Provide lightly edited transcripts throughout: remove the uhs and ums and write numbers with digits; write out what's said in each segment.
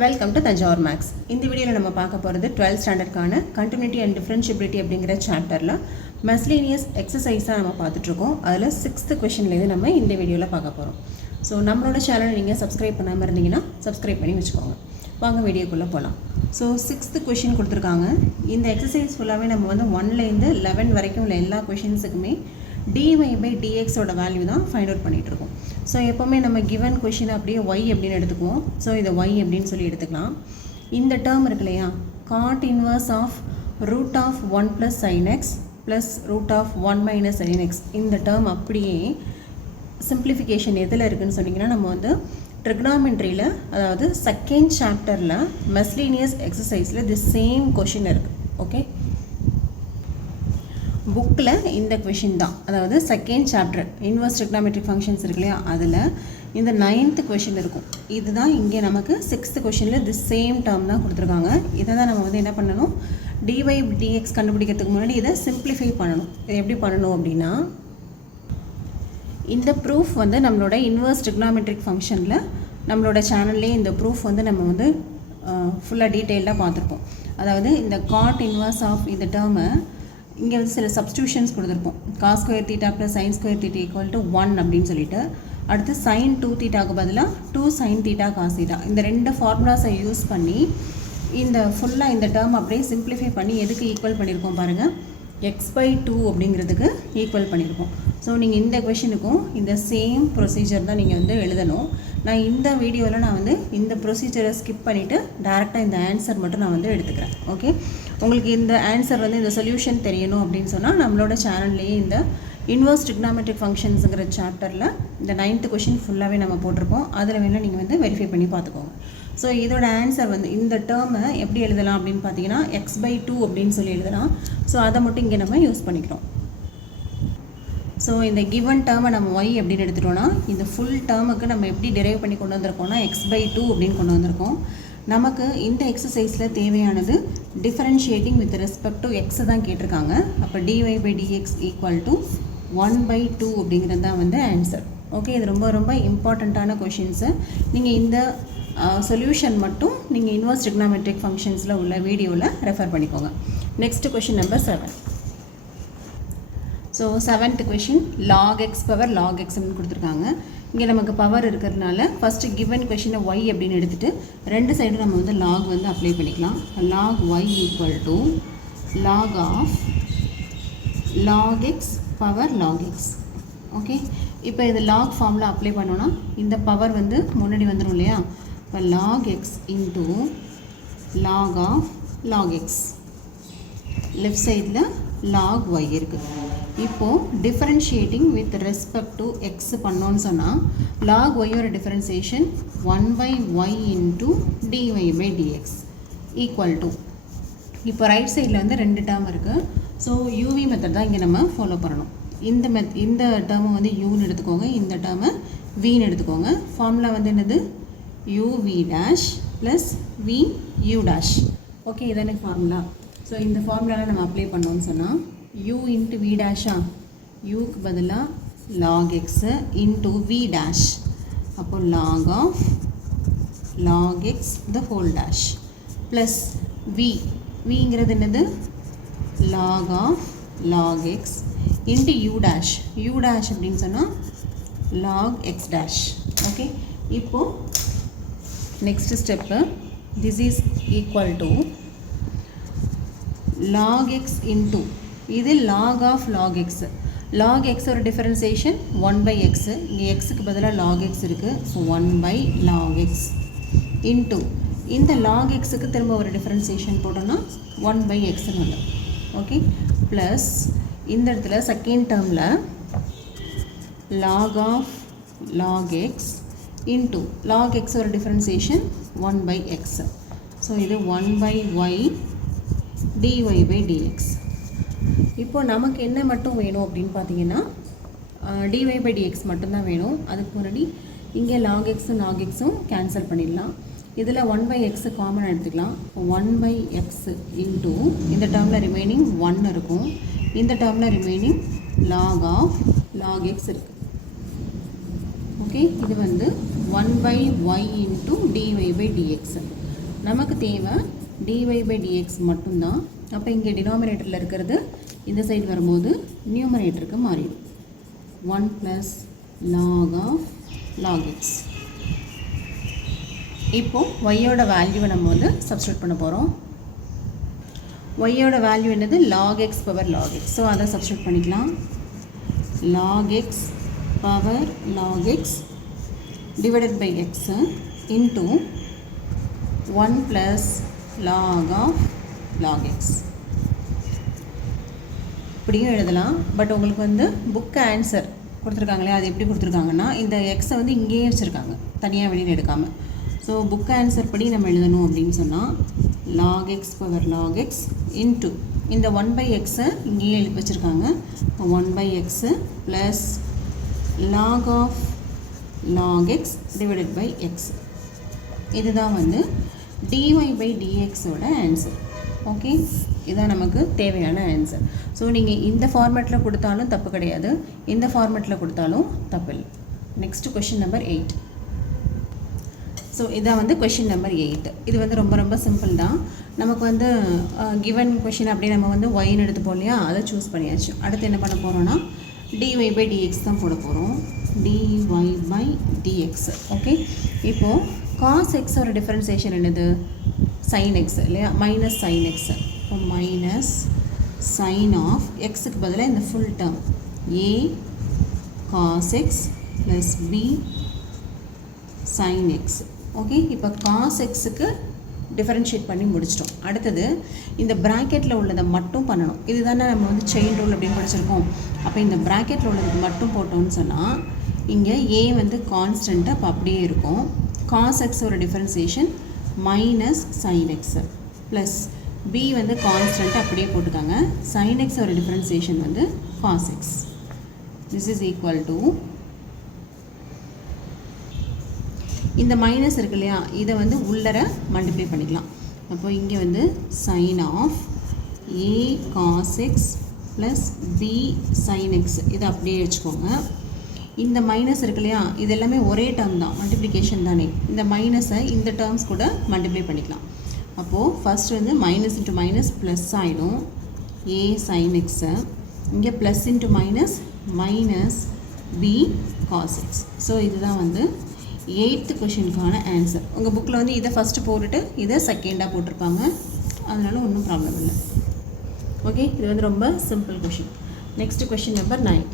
Welcome to Thanjavur maths. இந்த வீடியோவில் நம்ம பார்க்க போகிறது 12th ஸ்டாண்டர்டுக்கான கண்டினியூட்டி அண்ட் டிஃபரன்ஷியபிலிட்டி அப்படிங்கிற சாப்டரில் மெஸ்லேனியஸ் எக்ஸசைஸாக நம்ம பார்த்துட்ருக்கோம். அதில் 6th கொஷின்லேருந்து நம்ம இந்த வீடியோவில் பார்க்க போகிறோம். ஸோ நம்மளோட சேனல் நீங்கள் சப்ஸ்கிரைப் பண்ணாமல் இருந்தீங்கன்னா சப்ஸ்கிரைப் பண்ணி வச்சுக்கோங்க. வாங்க வீடியோக்குள்ளே போகலாம். ஸோ 6th கொஷின் கொடுத்துருக்காங்க. இந்த எக்ஸசைஸ் ஃபுல்லாகவே நம்ம வந்து 1லேருந்து 11 வரைக்கும் உள்ள எல்லா கொஷின்ஸுக்குமே dy by dxோட வேல்யூ தான் ஃபைண்ட் அவுட் பண்ணிகிட்ருக்கோம். ஸோ எப்போவுமே நம்ம கிவன் கொஷினை அப்படியே y அப்படின்னு எடுத்துக்குவோம். ஸோ இதை y அப்படின்னு சொல்லி எடுத்துக்கலாம். இந்த டேர்ம் இருக்கு இல்லையா, cot inverse of root of 1 + sin x plus root of 1 - sin x, இந்த டேர்ம் அப்படியே சிம்பிளிஃபிகேஷன் எதில் இருக்குதுன்னு சொன்னிங்கன்னா நம்ம வந்து ட்ரிக்னாமெண்ட்ரியில், அதாவது செகண்ட் சாப்டரில் மெஸ்லேனியஸ் எக்ஸசைஸில் தி சேம் கொஷின் இருக்குது. ஓகே, புக்கில் இந்த கொஷின் தான், அதாவது second chapter inverse trigonometric functions இருக்கு இல்லையா, அதில் இந்த 9th கொஷின் இருக்கும். இதுதான் இங்கே நமக்கு 6th கொஷினில் தி சேம் டேர்ம் தான் கொடுத்துருக்காங்க. இதை தான் நம்ம வந்து என்ன பண்ணணும், dy dx கண்டுபிடிக்கிறதுக்கு முன்னாடி இதை சிம்பிளிஃபை பண்ணணும். இது எப்படி பண்ணணும் அப்படின்னா, இந்த ப்ரூஃப் வந்து நம்மளோட இன்வர்ஸ் ட்ரிக்னாமெட்ரிக் ஃபங்க்ஷனில் நம்மளோட சேனல்லே இந்த ப்ரூஃப் வந்து நம்ம வந்து ஃபுல்லாக டீட்டெயிலாக பார்த்துருப்போம். அதாவது இந்த காட் இன்வர்ஸ் ஆஃப் இந்த டேர்மை இங்கே வந்து சில சப்ஸ்டியூஷன்ஸ் கொடுத்துருப்போம். cos² θ + sin² θ = 1 அப்படின்னு சொல்லிட்டு, அடுத்து sin 2 θக்கு பதிலாக 2 sin θ cos θ, இந்த ரெண்டு ஃபார்முலாஸை யூஸ் பண்ணி இந்த ஃபுல்லாக இந்த டேர்ம் அப்படியே சிம்பிளிஃபை பண்ணி எதுக்கு ஈக்குவல் பண்ணியிருக்கோம் பாருங்கள், x/2 அப்படிங்கிறதுக்கு ஈக்குவல் பண்ணியிருக்கோம். ஸோ நீங்கள் இந்த கொஷினுக்கும் இந்த சேம் ப்ரொசீஜர் தான் நீங்கள் வந்து எழுதணும். நான் இந்த வீடியோவில் நான் வந்து இந்த ப்ரொசீஜரை ஸ்கிப் பண்ணிவிட்டு டேரெக்டாக இந்த ஆன்சர் மட்டும் நான் வந்து எடுத்துக்கிறேன். ஓகே, உங்களுக்கு இந்த ஆன்சர் வந்து இந்த சொல்யூஷன் தெரியணும் அப்படின்னு சொன்னால் நம்மளோட சேனல்லையே இந்த இன்வர்ஸ் ட்ரிக்னாமெட்ரிக் ஃபங்க்ஷன்ஸுங்கிற சாப்டரில் இந்த 9th கொஷின் ஃபுல்லாகவே நம்ம போட்டிருக்கோம். அதில் வேணால் நீங்கள் வந்து வெரிஃபை பண்ணி பார்த்துக்கோங்க. ஸோ இதோட ஆன்சர் வந்து இந்த டேர்மை எப்படி எழுதலாம் அப்படின்னு பார்த்தீங்கன்னா x/2 அப்படின்னு சொல்லி எழுதலாம். ஸோ அதை மட்டும் இங்கே நம்ம யூஸ் பண்ணிக்கிறோம். ஸோ இந்த கிவன் டேர்மை நம்ம y அப்படின்னு எடுத்துட்டோன்னா, இந்த ஃபுல் டேர்முக்கு நம்ம எப்படி டிரைவ் பண்ணி கொண்டு வந்திருக்கோம்னா x/2 அப்படின்னு கொண்டு வந்திருக்கோம். நமக்கு இந்த எக்ஸசைஸில் தேவையானது differentiating with respect to x தான் கேட்டிருக்காங்க. அப்போ dy by dx = 1/2 அப்படிங்கிறது தான் வந்து ஆன்சர். ஓகே, இது ரொம்ப ரொம்ப இம்பார்ட்டண்ட்டான கொஷின்ஸு. நீங்கள் இந்த சொல்யூஷன் மட்டும் நீங்கள் இன்வர்ஸ் ட்ரிக்னாமெட்ரிக் ஃபங்க்ஷன்ஸில் உள்ள வீடியோவில் ரெஃபர் பண்ணிக்கோங்க. Next question number 7. So 7th question log x power log x அப்படின்னு கொடுத்துருக்காங்க. இங்கே நமக்கு பவர் இருக்கிறதுனால ஃபஸ்ட்டு கிவன் கொஷினை y அப்படின்னு எடுத்துகிட்டு ரெண்டு சைடு நம்ம வந்து log வந்து அப்ளை பண்ணிக்கலாம். log y = log of log x power log x. Okay, இப்போ இது log ஃபார்மில் அப்ளை பண்ணோன்னா இந்த பவர் வந்து முன்னாடி வந்துடும் இல்லையா. இப்போ log x into log of log x, left சைடில் log y இருக்குது. இப்போது differentiating with respect to x பண்ணோன்னு சொன்னால் log y-ஓட differentiation 1/y into dy by dx = இப்போ ரைட் சைடில் வந்து ரெண்டு டேர்ம் இருக்குது. ஸோ யூவி மெத்தட் தான் இங்கே நம்ம ஃபாலோ பண்ணணும். இந்த டேர்மை வந்து யூன்னு எடுத்துக்கோங்க, இந்த டேர்மை வின்னு எடுத்துக்கோங்க. ஃபார்முலா வந்து என்னது, uv dash plus vu dash. Okay, இதானே ஃபார்முலா. ஸோ இந்த ஃபார்முலாவில் நம்ம அப்ளை பண்ணோன்னு சொன்னால் u into v dash, uக்கு பதிலாக log x into v dash, அப்போ log of log x the whole dash plus vங்கிறது என்னது, log of log x into u dash அப்படின்னு சொன்னால் log x dash. ஓகே, இப்போது next step, this is equal to log x into, இது log of log x. log x ஒரு differentiation 1/x, இங்கே xக்கு பதிலாக log x இருக்குது. So 1/log x into இந்த log xக்கு திரும்ப ஒரு டிஃபரன்சியேஷன் போட்டோன்னா 1/xன்னு வந்து. ஓகே, ப்ளஸ் இந்த இடத்துல செகண்ட் டேர்மில் log of log x into log x ஒரு டிஃபரன்சியேஷன் 1/x. ஸோ இது 1/y dy by dx. இப்போது நமக்கு என்ன மட்டும் வேணும் அப்படின்னு பார்த்தீங்கன்னா dy by dx மட்டும்தான் வேணும். அதுக்கு முன்னாடி இங்கே log x log xும் கேன்சல் பண்ணிடலாம். இதில் 1/x காமன் எடுத்துக்கலாம். 1/x into இந்த டேர்மில் ரிமைனிங் 1 இருக்கும், இந்த டேர்மில் remaining log of log x இருக்குது. ஓகே, இது வந்து 1 by y into dy by dx. நமக்கு தேவை dy by dx மட்டும்தான். அப்போ இங்கே டினாமினேட்டரில் இருக்கிறது இந்த சைடு வரும்போது நியூமரேட்டருக்கு மாறிடும். 1 plus log of log x. இப்போது yயோட வேல்யூவை நம்ம வந்து சப்ஸ்டியூட் பண்ண போகிறோம். yயோட வேல்யூ என்னது? log x power log x. So அதை சப்ஸ்டியூட் பண்ணிக்கலாம். log x power log x divided by x into 1 plus log of log x. இப்படியும் எழுதலாம். பட் உங்களுக்கு வந்து புக் ஆன்சர் கொடுத்துருக்காங்களே, அது எப்படி கொடுத்துருக்காங்கன்னா இந்த எக்ஸை வந்து இங்கேயே வச்சுருக்காங்க, தனியாக வெளியில் எடுக்காமல். ஸோ புக் ஆன்சர் படி நம்ம எழுதணும் அப்படின்னு சொன்னால் log x power log x into இந்த 1 by xஐ இங்கேயே வச்சுருக்காங்க. 1 by x plus log of log x divided by x. இதுதான் வந்து dy by dx ஓட ஆன்சர். ஓகே, இதுதான் நமக்கு தேவையான ஆன்சர். ஸோ நீங்கள் இந்த ஃபார்மேட்டில் கொடுத்தாலும் தப்பு கிடையாது, இந்த ஃபார்மேட்டில் கொடுத்தாலும் தப்பு இல்லை. Next question number 8. ஸோ இதான் வந்து கொஷின் நம்பர் 8. இது வந்து ரொம்ப ரொம்ப சிம்பிள் தான். நமக்கு வந்து கிவன் கொஷின் அப்படியே நம்ம வந்து ஒய்ன்னு எடுத்துப்போம் இல்லையா, அதை சூஸ் பண்ணியாச்சு. அடுத்து என்ன பண்ண போகிறோன்னா dy by dx தான் போட போகிறோம். dy by dx. ஓகே, இப்போது cos x ஒரு டிஃபரன்சியேஷன் என்னது? sin x இல்லையா, மைனஸ் sin x. இப்போ மைனஸ் sin ஆஃப் எக்ஸுக்கு பதிலாக இந்த full term a cos x plus b sin x. Okay, இப்போ cos xக்கு டிஃபரன்ஷியேட் பண்ணி முடிச்சிட்டோம். அடுத்தது இந்த ப்ராக்கெட்டில் உள்ளதை மட்டும் பண்ணணும். இதுதானே நம்ம வந்து செயின் ரூல் அப்படின்னு படிச்சிருக்கோம். அப்போ இந்த ப்ராக்கெட்டில் உள்ளதுக்கு மட்டும் போட்டோம்னு சொன்னால் இங்கே a வந்து கான்ஸ்டண்ட்டாக அப்போ அப்படியே இருக்கும். cos x ஒரு differentiation minus sin x plus b வந்து கான்ஸ்டண்ட்டாக அப்படியே போட்டுக்காங்க. sin x ஒரு டிஃபரன்சியேஷன் வந்து cos x. This is equal to இந்த மைனஸ் இருக்கு இல்லையா, இதை வந்து உள்ளர மல்டிப்ளை பண்ணிக்கலாம். அப்போ இங்கே வந்து sin of a cos x plus b sin x இதை அப்படியே வச்சுக்கோங்க. இந்த மைனஸ் இருக்கு இல்லையா, இது எல்லாமே ஒரே டேர்ம் தான், மல்டிப்ளிகேஷன் தானே. இந்த மைனஸை இந்த டேர்ம்ஸ் கூட மல்டிப்ளை பண்ணிக்கலாம். அப்போது ஃபஸ்ட் வந்து மைனஸ் இன்ட்டு மைனஸ் ப்ளஸ் ஆகிடும் a sin x. இங்கே plus into minus minus b cos x. So இதுதான் வந்து 8th கொஷினுக்கான ஆன்சர். உங்கள் புக்கில் வந்து இதை ஃபஸ்ட்டு போட்டுட்டு இதை செகண்டாக போட்டிருப்பாங்க, அதனால ஒன்றும் ப்ராப்ளம் இல்லை. ஓகே, இது வந்து ரொம்ப simple question. Next question number 9.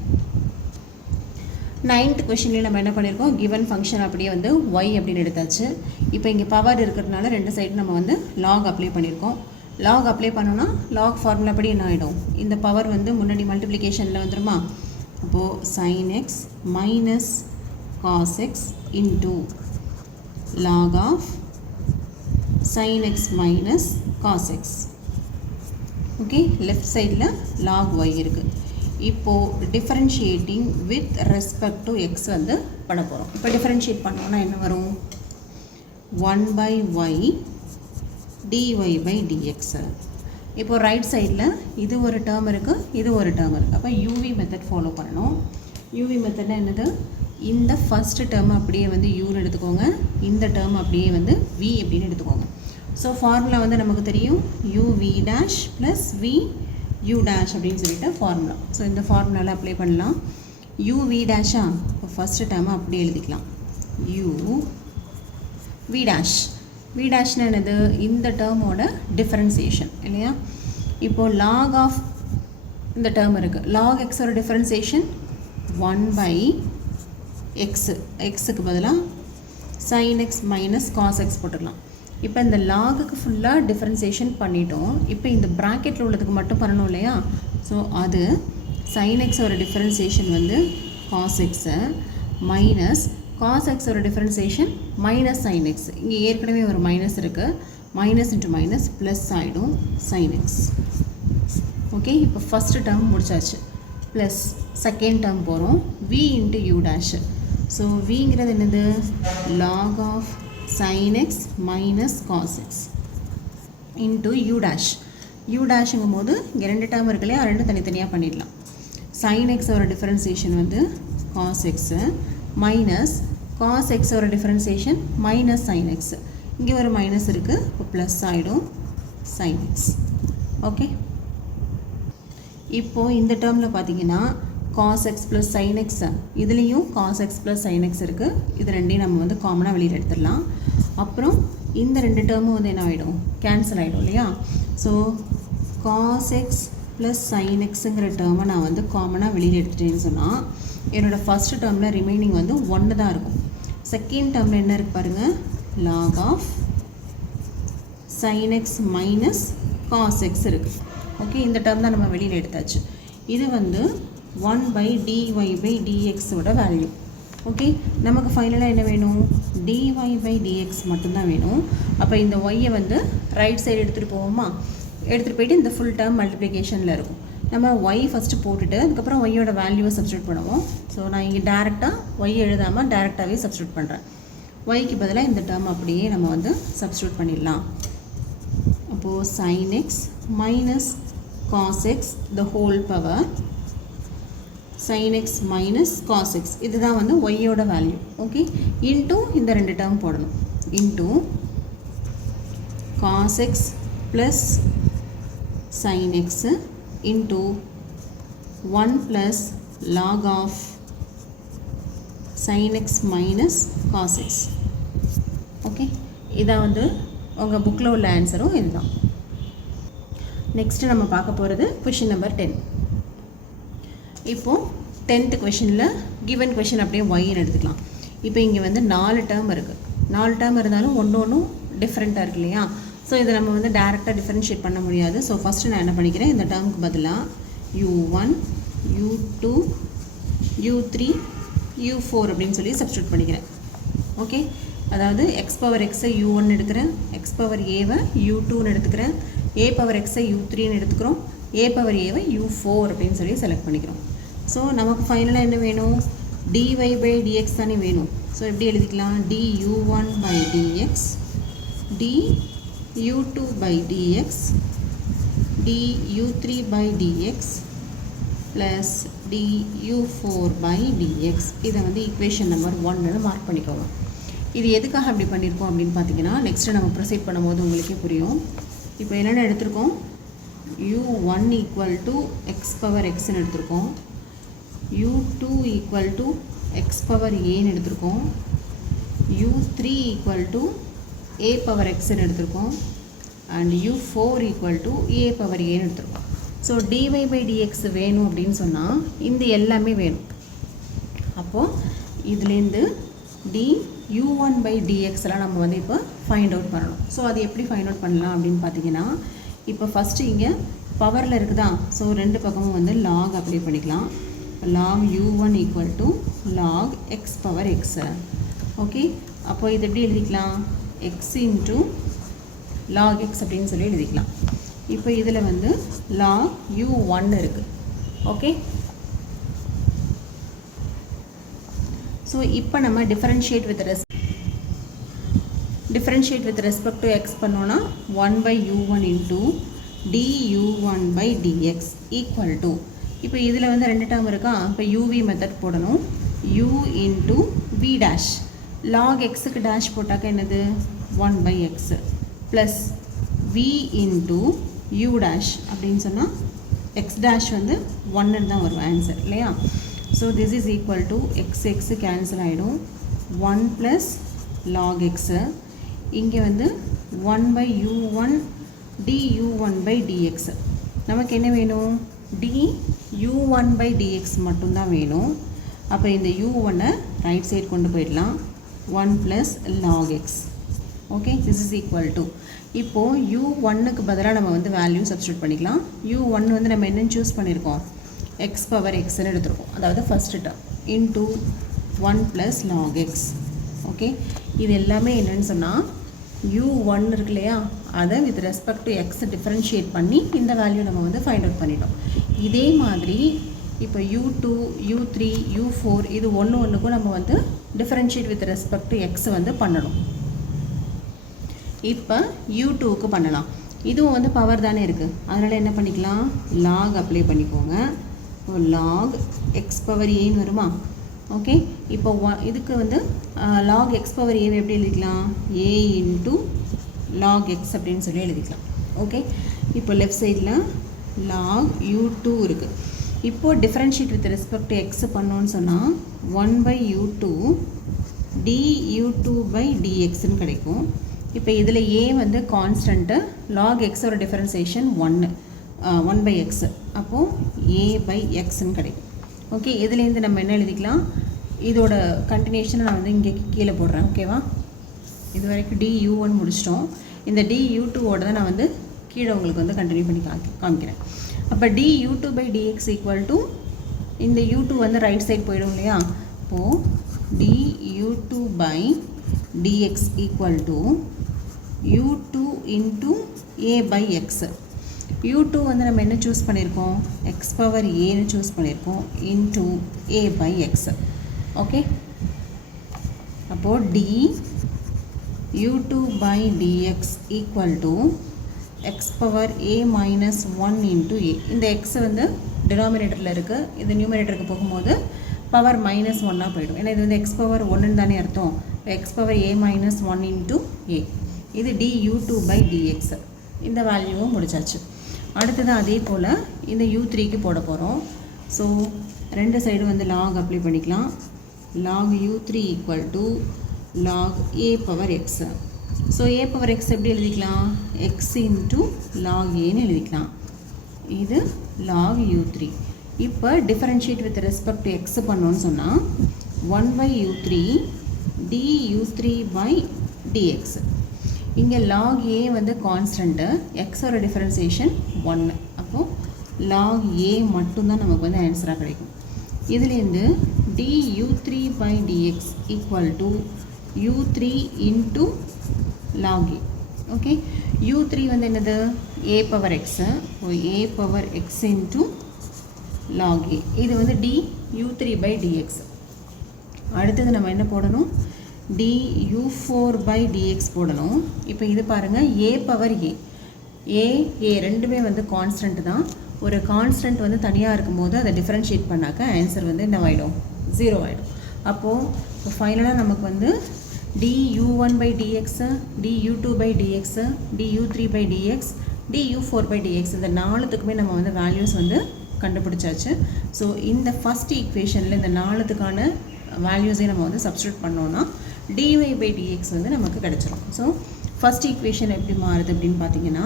9th கொஷின்லேயே நம்ம என்ன பண்ணியிருக்கோம், கிவன் ஃபங்க்ஷன் அப்படியே வந்து y அப்படின்னு எடுத்தாச்சு. இப்போ இங்கே பவர் இருக்கிறதுனால ரெண்டு சைடு நம்ம வந்து லாக் அப்ளை பண்ணியிருக்கோம். லாக் அப்ளை பண்ணோன்னா லாக் ஃபார்முலா படி என்ன ஆகிடும், இந்த பவர் வந்து முன்னாடி மல்டிப்ளிகேஷனில் வந்துடுமா. அப்போது sin x minus cos x into log of sin x minus cos x. Okay, left சைடில் log y இருக்குது. இப்போது differentiating with respect to x வந்து பண்ண போகிறோம். இப்போ டிஃபரன்ஷியேட் பண்ணோன்னா என்ன வரும்? 1 by y dy by dx. இப்போது ரைட் சைடில் இது ஒரு டேர்ம் இருக்குது, இது ஒரு டேர்ம் இருக்குது. அப்போ uv மெத்தட் ஃபாலோ பண்ணணும். uv மெத்தட்னா என்னது? இந்த ஃபஸ்ட்டு டேர்ம் அப்படியே வந்து யூன்னு எடுத்துக்கோங்க, இந்த டேர்ம் அப்படியே வந்து v அப்படின்னு எடுத்துக்கோங்க. ஸோ ஃபார்முலா வந்து நமக்கு தெரியும், uv dash plus v u dash அப்படின்னு சொல்லிட்டு ஃபார்முலா. ஸோ இந்த ஃபார்முலாவில் அப்ளை பண்ணலாம். uv டேஷா, இப்போ ஃபஸ்ட்டு டேர்மை அப்படியே எழுதிக்கலாம். u v dash. v டேஷ்னா என்னது? இந்த டேர்மோட டிஃபரன்சியேஷன் இல்லையா. இப்போது லாக் ஆஃப் இந்த டேர்ம் இருக்குது, லாக் எக்ஸோட டிஃபரன்சியேஷன் 1 by எக்ஸுக்கு பதிலாக sin x minus cos x போட்டுடலாம். இப்போ இந்த லாகுக்கு ஃபுல்லாக டிஃபரன்சியேஷன் பண்ணிட்டோம். இப்போ இந்த ப்ராக்கெட்டில் உள்ளதுக்கு மட்டும் பண்ணணும் இல்லையா. ஸோ அது sin x ஒரு டிஃபரன்சியேஷன் வந்து cos x minus cos x ஒரு டிஃபரன்சியேஷன் மைனஸ் sin x. இங்கே ஏற்கனவே ஒரு மைனஸ் இருக்குது, மைனஸ் இன்ட்டு மைனஸ் ப்ளஸ் ஆகிடும் sin x. ஓகே, இப்போ ஃபஸ்ட்டு டேர்ம் முடிச்சாச்சு. ப்ளஸ் செகண்ட் டேர்ம் போகிறோம், v into u dash. So விங்கிறது என்னது? Log of sin x minus cos x into u dash. u டேஷுங்கும் போது இங்கே ரெண்டு டேர்ம் இருக்கு இல்லையா, ரெண்டு தனித்தனியாக பண்ணிடலாம். sin x ஒரு டிஃபரன்சியேஷன் வந்து cos x மைனஸ் காஸ் எக்ஸோட டிஃப்ரென்சியேஷன் மைனஸ் சைன் எக்ஸ், இங்கே ஒரு மைனஸ் இருக்குது, இப்போ ப்ளஸ் ஆகிடும் சைன் எக்ஸ். ஓகே, இப்போது இந்த டேர்மில் பார்த்தீங்கன்னா cos x plus sin x, இதுலேயும் cos x plus sin x இருக்குது. இது ரெண்டையும் நம்ம வந்து காமனாக வெளியில் எடுத்துடலாம். அப்புறம் இந்த ரெண்டு டேர்மும் வந்து என்ன ஆகிடும், கேன்சல் ஆகிடும் இல்லையா. So cos x plus sine எக்ஸுங்கிற டேர்மை நான் வந்து காமனாக வெளியில் எடுத்துட்டேன்னு சொன்னால் என்னோடய ஃபஸ்ட்டு டேர்மில் ரிமைனிங் வந்து 1 தான் இருக்கும். செகண்ட் டேர்மில் என்ன இருக்குது பாருங்கள், log of sine x minus cos x இருக்குது. ஓகே, இந்த டேர்ம் தான் நம்ம வெளியில் எடுத்தாச்சு. இது வந்து 1/dy/dxோட வேல்யூ. ஓகே, நமக்கு ஃபைனலாக என்ன வேணும், dy/dx மட்டும்தான் வேணும். அப்போ இந்த ஒய்யை வந்து ரைட் சைடு எடுத்துகிட்டு போவோமா, எடுத்துகிட்டு போயிட்டு இந்த ஃபுல் டேர்ம் மல்டிப்ளிகேஷனில் இருக்கும். நம்ம ஒய் ஃபஸ்ட்டு போட்டுட்டு அதுக்கப்புறம் ஒய்யோட வேல்யூவை சப்ஸ்டியூட் பண்ணுவோம். ஸோ நான் இங்கே டேரெக்டாக ஒய் எழுதாமல் டேரெக்டாகவே சப்ஸ்டியூட் பண்ணுறேன். ஒய்க்கு பதிலாக இந்த டேர்ம் அப்படியே நம்ம வந்து சப்ஸ்டியூட் பண்ணிடலாம். அப்போது sin x minus cos x the whole power sin x minus cos x, இதுதான் வந்து ஒய்யோட வேல்யூ. ஓகே, இன்டூ இந்த ரெண்டு டேர்ம் போடணும், into cos x plus sin x into 1 plus log of sin x minus cos x. Okay, இதான் வந்து உங்கள் புக்கில் உள்ள ஆன்சரும் இதுதான். நெக்ஸ்ட்டு நம்ம பார்க்க போகிறது கொஷின் நம்பர் 10. இப்போது 10th கொஷினில் கிவன் கொஷின் அப்படியே ஒய்ன்னு எடுத்துக்கலாம். இப்போ இங்கே வந்து 4 டேர்ம் இருக்குது. 4 டேர்ம் இருந்தாலும் ஒன்று டிஃப்ரெண்ட்டாக இருக்கு இல்லையா. ஸோ இதை நம்ம வந்து டேரெக்டாக டிஃப்ரென்ஷியேட் பண்ண முடியாது. ஸோ ஃபஸ்ட்டு நான் என்ன பண்ணிக்கிறேன், இந்த டேர்முக்கு பதிலாக u1 u2 u3 u4 அப்படின்னு சொல்லி சப்ஸ்டியூட் பண்ணிக்கிறேன். ஓகே, அதாவது எக்ஸ் பவர் எக்ஸை u1 எடுக்கிறேன், எக்ஸ் பவர் ஏவை u2ன்னு எடுத்துக்கிறேன், ஏ பவர் எக்ஸை u3ன்னு எடுத்துக்கிறோம், ஏ பவர் ஏவை u4 அப்படின்னு சொல்லி செலக்ட் பண்ணிக்கிறோம். ஸோ நமக்கு ஃபைனலாக என்ன வேணும், dy/dx தானே வேணும். ஸோ எப்படி எழுதிக்கலாம், du1/dx du2/dx du3/dx plus du4/dx. இதை வந்து ஈக்குவேஷன் நம்பர் 1ன்னு மார்க் பண்ணிக்கோங்க. இது எதுக்காக அப்படி பண்ணியிருக்கோம் அப்படின்னு பார்த்தீங்கன்னா நெக்ஸ்ட்டு நம்ம ப்ரொசீட் பண்ணும்போது உங்களுக்கே புரியும். இப்போ என்னென்ன எடுத்திருக்கோம், u1 equal to X power எக்ஸ்ன்னு எடுத்திருக்கோம், u2 equal to X power ஏன்னு எடுத்திருக்கோம், u3 equal to a power எக்ஸ்ன்னு எடுத்திருக்கோம், and u4 equal to a power ஏன்னு எடுத்திருக்கோம். ஸோ dy/dx வேணும் அப்படின்னு சொன்னால் இந்த எல்லாமே வேணும். அப்போது இதுலேருந்து du1/dxலாம் நம்ம வந்து இப்போ ஃபைண்ட் அவுட் பண்ணணும். ஸோ அது எப்படி ஃபைண்ட் அவுட் பண்ணலாம் அப்படின்னு பார்த்தீங்கன்னா, இப்போ ஃபஸ்ட்டு இங்கே பவரில் இருக்குதா, ஸோ ரெண்டு பக்கமும் வந்து லாக் அப்ளை பண்ணிக்கலாம். log u1 equal to log x power x. Okay, அப்போ இது எப்படி எழுதிக்கலாம், x இன்ட்டு log x அப்படின்னு சொல்லி எழுதிக்கலாம். இப்போ இதில் வந்து log u1 இருக்குது. ஓகே, ஸோ இப்போ நம்ம differentiate with respect to X பண்ணோன்னா 1/u1 into du1/dx equal to, இப்போ இதில் வந்து ரெண்டு டேர்ம் இருக்கா, இப்போ uv மெத்தட் போடணும், u into v dash, log எக்ஸுக்கு டேஷ் போட்டாக்க என்னது 1/x plus v into u dash அப்படின்னு சொன்னால் எக்ஸ் டேஷ் வந்து 1ன்னு தான் வரும் ஆன்சர் இல்லையா. So this is equal to X cancel ஆகிடும், 1 ப்ளஸ் லாக் எக்ஸு, இங்கே வந்து 1/u1 du1/dx. நமக்கு என்ன வேணும், du1/dx மட்டும்தான் வேணும். அப்போ இந்த u1-ஐ ரைட் சைடு கொண்டு போயிடலாம், 1 plus log x. Okay, this is equal to, இப்போது u1க்கு பதிலாக நம்ம வந்து வேல்யூ சப்ஸ்டியூட் பண்ணிக்கலாம். u1 வந்து நம்ம என்னென்னு சூஸ் பண்ணியிருக்கோம், எக்ஸ் பவர் எக்ஸ்ன்னு எடுத்துருக்கோம், அதாவது first term into 1 plus log x. Okay, இது எல்லாமே என்னென்னு சொன்னால் u1 இருக்கு இல்லையா, அதை with respect to X differentiate பண்ணி இந்த வேல்யூ நம்ம வந்து ஃபைண்ட் அவுட் பண்ணிட்டோம். இதே மாதிரி இப்போ u2 u3 u4 இது ஒன்றுக்கும் நம்ம வந்து differentiate with respect to X வந்து பண்ணணும். இப்போ u2க்கு பண்ணலாம், இதுவும் வந்து பவர் தானே இருக்குது, அதனால் என்ன பண்ணிக்கலாம், லாக் அப்ளை பண்ணிக்கோங்க. லாக் எக்ஸ் பவர் ஏன்னு வருமா, ஓகே, இப்போ இதுக்கு வந்து log x பவர் ஏவை எப்படி எழுதிக்கலாம், a இன்ட்டு log x அப்படின்னு சொல்லி எழுதிக்கலாம். ஓகே, இப்போ லெஃப்ட் சைடில் log u2 இருக்குது. இப்போது differentiate with respect to X பண்ணோன்னு சொன்னால் 1/u2 du2/dxன்னு கிடைக்கும். இப்போ இதில் a வந்து கான்ஸ்டன்ட்டு, log xோட டிஃபரன்சியேஷன் 1/x, அப்போது a/xன்னு கிடைக்கும். ஓகே, இதுலேருந்து நம்ம என்ன எழுதிக்கலாம், இதோட கண்டினியூஷனை நான் வந்து இங்கே கீழே போடுறேன். ஓகேவா, இது வரைக்கும் du1 முடிச்சிட்டோம். இந்த du2ஓட தான் நான் வந்து கீழே உங்களுக்கு வந்து கண்டினியூ பண்ணி காமிக்கிறேன். அப்போ du2/dx ஈக்குவல் டு இந்த u2 வந்து ரைட் சைட் போயிடும் இல்லையா, அப்போது du2/dx equal to u2 into a/x. u2 வந்து நம்ம என்ன சூஸ் பண்ணியிருக்கோம், x பவர் ஏன்னு சூஸ் பண்ணியிருக்கோம், இன்ட்டு a/x. ஓகே, அப்போது du2/dx equal to x power a minus 1 into a. இந்த x வந்து டினாமினேட்டரில் இருக்குது, இது நியூமினேட்டருக்கு போகும்போது பவர் மைனஸ் 1ஆக போயிடும். ஏன்னா இது வந்து x பவர் 1ன்னு தானே அர்த்தம். x power a minus 1 into a. இது du2/dx. இந்த வேல்யூவும் முடிச்சாச்சு. அடுத்தது அதே போல் இந்த u3க்கு போட போகிறோம். ஸோ ரெண்டு சைடு வந்து log அப்ளை பண்ணிக்கலாம். log u3 equal to log a power x. So a power x எப்படி எழுதிக்கலாம், x இன்ட்டு log aன்னு எழுதிக்கலாம். இது log u3. இப்போ differentiate with respect to X பண்ணோன்னு சொன்னால் 1/u3 du3/dx. இங்கே log a வந்து கான்ஸ்டன்ட்டு, எக்ஸோட டிஃபரன்சியேஷன் 1. அப்போது log a மட்டும்தான் நமக்கு வந்து ஆன்சராக கிடைக்கும். இதுலேருந்து du3/dx equal to u3 into log a. Okay, u3 வந்து என்னது, a power x, a power x into log a. இது வந்து du3/dx. அடுத்தது நம்ம என்ன போடணும், du4/dx போடணும். இப்போ இது பாருங்கள், a பவர் a ரெண்டுமே வந்து கான்ஸ்டன்ட் தான். ஒரு கான்ஸ்டன்ட் வந்து தனியாக இருக்கும்போது அதை டிஃப்ரென்ஷியேட் பண்ணாக்க ஆன்சர் வந்து என்ன ஆகிடும், 0 ஆகிடும். அப்போது ஃபைனலாக நமக்கு வந்து du1/dx, du2/dx, du3/dx, du4/dx இந்த நாலுத்துக்குமே நம்ம வந்து வேல்யூஸ் வந்து கண்டுபிடிச்சாச்சு. ஸோ இந்த ஃபஸ்ட் ஈக்குவேஷனில் இந்த நாலுத்துக்கான வேல்யூஸை நம்ம வந்து சப்ஸ்டியூட் பண்ணோன்னா dy/dx வந்து நமக்கு கிடச்சிடும். ஸோ ஃபஸ்ட் ஈக்குவேஷன் எப்படி மாறுது அப்படின்னு பார்த்தீங்கன்னா,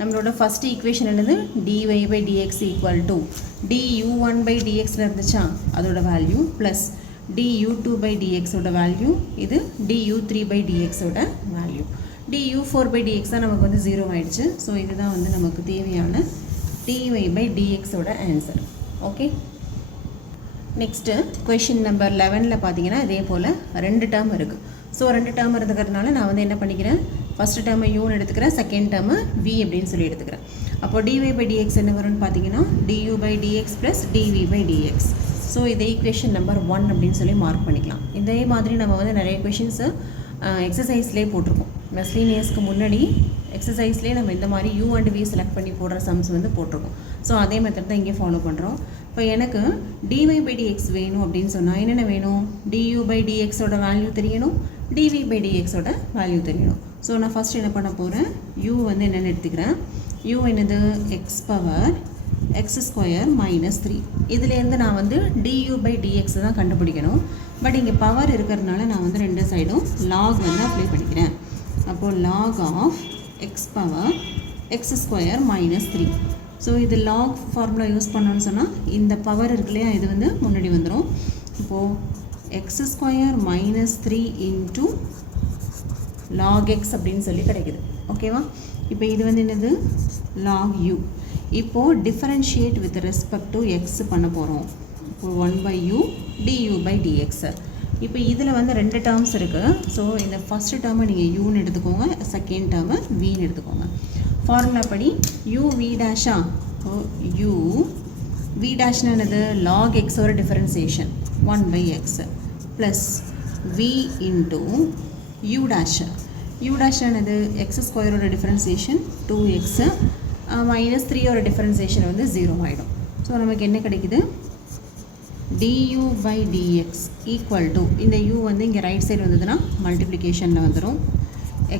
நம்மளோட ஃபஸ்ட் ஈக்குவேஷன் என்னது, dy/dx ஈக்குவல் டு du1/dxல இருந்துச்சா அதோட வேல்யூ ப்ளஸ் du2/dxோட வேல்யூ, இது du3/dxோட வேல்யூ. du4/dx தான் நமக்கு வந்து 0 ஆயிடுச்சு. ஸோ இதுதான் வந்து நமக்கு தேவையான dy/dxோட answer. Okay, next question number 11ல் பார்த்தீங்கன்னா இதே போல் ரெண்டு டேர்ம் இருக்குது. ஸோ ரெண்டு டேர்ம் இருக்கிறதுனால நான் வந்து என்ன பண்ணிக்கிறேன், ஃபஸ்ட்டு டேர்மை யூன்னு எடுத்துக்கிறேன், செகண்ட் டேர்மை v அப்படின்னு சொல்லி எடுத்துக்கிறேன். அப்போ dy/dx என்ன வரும்னு பார்த்தீங்கன்னா du/dx ப்ளஸ் dv/dx. ஸோ இதை ஈக்குவேஷன் நம்பர் 1 அப்படின்னு சொல்லி மார்க் பண்ணிக்கலாம். இதே மாதிரி நம்ம வந்து நிறைய கொஷின்ஸு எக்ஸசைஸ்லேயே போட்டிருக்கோம். மிஸ்லீனியஸ்க்கு முன்னாடி எக்ஸசைஸ்லேயே நம்ம இந்த மாதிரி u அண்ட் v செலக்ட் பண்ணி போடுற சம்ஸ் வந்து போட்டிருக்கோம். ஸோ அதே மெத்தட் தான் இங்கே ஃபாலோ பண்ணுறோம். இப்போ எனக்கு dy/dx வேணும் அப்படின்னு சொன்னால் என்னென்ன வேணும், du/dxோட வேல்யூ தெரியணும், dv/dxோட வேல்யூ தெரியணும். ஸோ நான் ஃபஸ்ட் என்ன பண்ண போகிறேன், u வந்து என்னென்னு எடுத்துக்கிறேன். u என்னது, x பவர் x² மைனஸ் 3. இதுலேருந்து நான் வந்து du/dx தான் கண்டுபிடிக்கணும். பட் இங்கே பவர் இருக்கிறதுனால நான் வந்து ரெண்டு சைடும் log வந்து அப்ளை பண்ணிக்கிறேன். அப்போது log of x power x² minus 3. So இது log ஃபார்முலா யூஸ் பண்ணோன்னு சொன்னால் இந்த பவர் இருக்கு இல்லையா, இது வந்து முன்னாடி வந்துடும். இப்போது x² minus 3 into log x அப்படின்னு சொல்லி கிடைக்குது. ஓகேவா, இப்போ இது வந்து என்னது, log u. இப்போது differentiate with respect to X பண்ண போகிறோம். இப்போது 1/u du/dx. இப்போ இதில் வந்து ரெண்டு டேர்ம்ஸ் இருக்குது. ஸோ இந்த ஃபஸ்ட்டு டேர்மை நீங்கள் யூன்னு எடுத்துக்கோங்க, செகண்ட் டேர்மை வின்னு எடுத்துக்கோங்க. ஃபார்முலா படி uv டேஷா, u v டேஷ்னா என்னது, log xோட differentiation 1/x plus v into u dash. u dash என்னது, x² differentiation 2x minus 3 differentiation வந்து 0 ஆகிடும். ஸோ நமக்கு என்ன கிடைக்குது, du by dx equal to இந்த u வந்து இங்கே ரைட் சைடு வந்ததுன்னா மல்டிப்ளிகேஷனில் வந்துடும்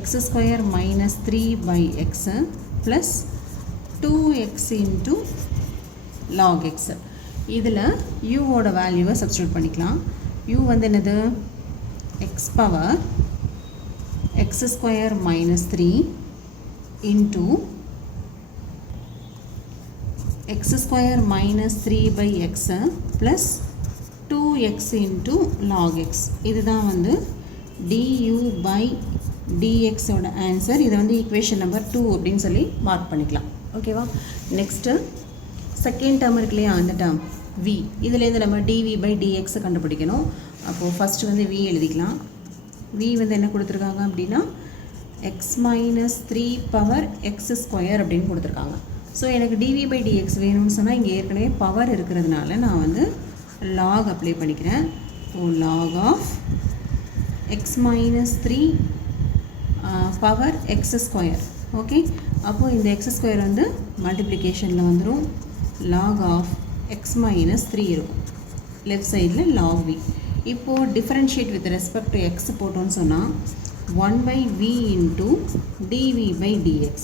x square minus 3 by x plus 2x into log x. இதில் u ஓட வேல்யூவை சப்ஸ்டியூட் பண்ணிக்கலாம். u வந்து என்னது x power x square minus 3 into x square minus 3 by x plus 2x into log x. இதுதான் வந்து du by dx ஓட answer. இதை வந்து ஈக்குவேஷன் நம்பர் 2 அப்படின்னு சொல்லி மார்க் பண்ணிக்கலாம். ஓகேவா? நெக்ஸ்ட்டு செகண்ட் டேர்ம் இருக்கு இல்லையா, அந்த டேர்ம் v. இதுலேருந்து நம்ம dv by dx கண்டுபிடிக்கணும். அப்போது ஃபஸ்ட்டு வந்து v எழுதிக்கலாம். v வந்து என்ன கொடுத்துருக்காங்க அப்படின்னா x minus 3 power x square அப்படின்னு கொடுத்துருக்காங்க. ஸோ எனக்கு dv by dx வேணும்னு சொன்னால் இங்கே ஏற்கனவே பவர் இருக்கிறதுனால நான் வந்து log அப்ளை பண்ணிக்கிறேன். So log of x minus 3 power x square. Okay, அப்போது இந்த x ஸ்கொயர் வந்து மல்டிப்ளிகேஷனில் வந்துடும். log of x minus 3 இருக்கும் லெஃப்ட் சைடில் log v. இப்போது differentiate with respect to x போட்டோன்னு சொன்னால் 1 by v into dv by dx.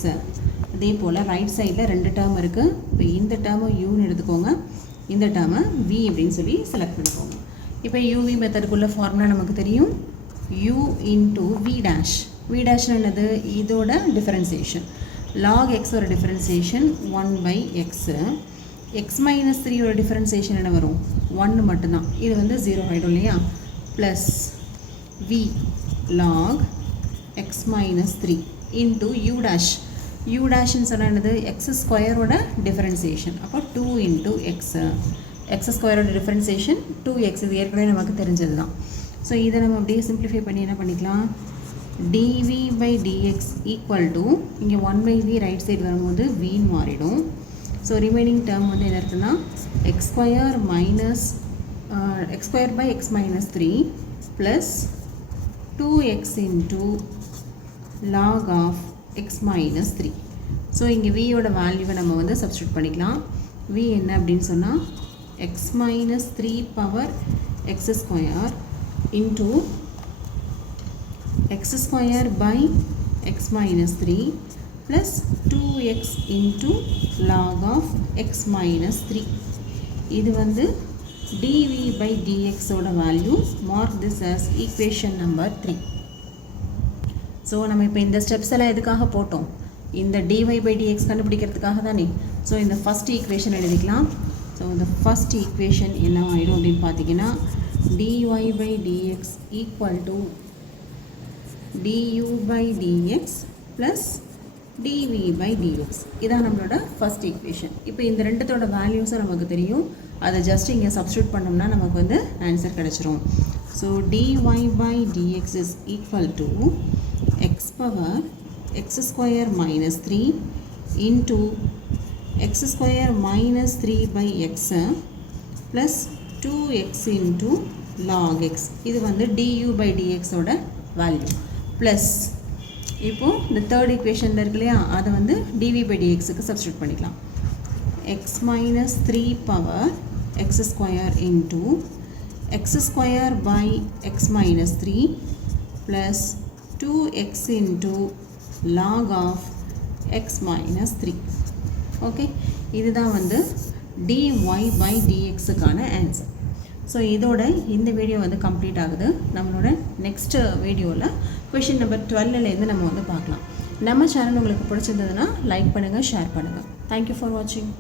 அதே போல் ரைட் சைடில் ரெண்டு டேர்ம் இருக்குது. இப்போ இந்த டேர்மை யூன்னு எடுத்துக்கோங்க, இந்த டேர்மை v அப்படின்னு சொல்லி செலக்ட் பண்ணிக்கோங்க. இப்போ uv மெத்தடுக்குள்ள ஃபார்முலா நமக்கு தெரியும். u into v dash. v dash என்னது? இதோட டிஃபரன்சியேஷன். log x ஒரு differentiation 1 by x. x minus 3 ஒரு டிஃபரன்சியேஷன் என்ன வரும்? 1 மட்டும்தான். இது வந்து 0 ஆகிடும் இல்லையா? Plus v log x minus 3 into u dash. u dashன்னு சொன்னால் என்னது? x ஸ்கொயரோட டிஃபரன்சியேஷன். அப்போ 2 into x. x ஸ்கொயரோட டிஃபரன்சியேஷன் 2x. இது ஏற்கனவே நமக்கு தெரிஞ்சது தான். ஸோ இதை நம்ம அப்படியே சிம்பிளிஃபை பண்ணி என்ன பண்ணிக்கலாம்? dv by dx equal to இங்கே 1 by v ரைட் சைடு வரும்போது vன்னு மாறிடும். ஸோ ரிமைனிங் டேர்ம் வந்து என்ன இருக்குன்னா x square minus x square by x minus 3 plus 2x into log of x minus 3. So இங்கே vயோட வேல்யூவை நம்ம வந்து சப்ஸ்டியூட் பண்ணிக்கலாம். v என்ன அப்படின்னு சொன்னால் x minus 3 power x square into x square by x minus 3 plus 2x into log of x minus 3. இது வந்து dv by dx ஓட value. mark this as equation number 3. So நம்ம இப்போ இந்த ஸ்டெப்ஸ் எல்லாம் எதுக்காக போட்டோம்? இந்த dy by dx கண்டுபிடிக்கிறதுக்காக தானே. ஸோ இந்த ஃபஸ்ட் ஈக்குவேஷன் எழுதிக்கலாம். ஸோ இந்த ஃபஸ்ட் ஈக்குவேஷன் என்ன ஆகிடும் அப்படின்னு பார்த்தீங்கன்னா dy by dx equal to du by dx plus dv by dx. இதான் நம்மளோட ஃபஸ்ட் ஈக்குவேஷன். இப்போ இந்த ரெண்டுத்தோட வேல்யூஸும் நமக்கு தெரியும். அதை ஜஸ்ட் இங்கே சப்ஸ்டியூட் பண்ணோம்னா நமக்கு வந்து ஆன்சர் கிடச்சிரும். So dy by dx is equal to x power x square minus 3 into x square minus 3 by x plus 2x into log x. இது வந்து du by dx ஓட வேல்யூ. ப்ளஸ் இப்போது இந்த தேர்ட் ஈக்குவேஷனில் இருக்கு இல்லையா, அதை வந்து dv by dxக்கு சப்ஸ்டியூட் பண்ணிக்கலாம். x minus 3 power x square into x square by x minus 3 plus 2x into log of x minus 3. Okay, இதுதான் வந்து dy by dxக்கான ஆன்சர். ஸோ இதோட இந்த வீடியோ வந்து கம்ப்ளீட் ஆகுது. நம்மளோட நெக்ஸ்ட் வீடியோவில் கொஷின் நம்பர் 12லேருந்து நம்ம வந்து பார்க்கலாம். நம்ம சேனல் உங்களுக்கு பிடிச்சிருந்ததுன்னா லைக் பண்ணுங்கள், ஷேர் பண்ணுங்கள். தேங்க்யூ ஃபார் வாட்சிங்.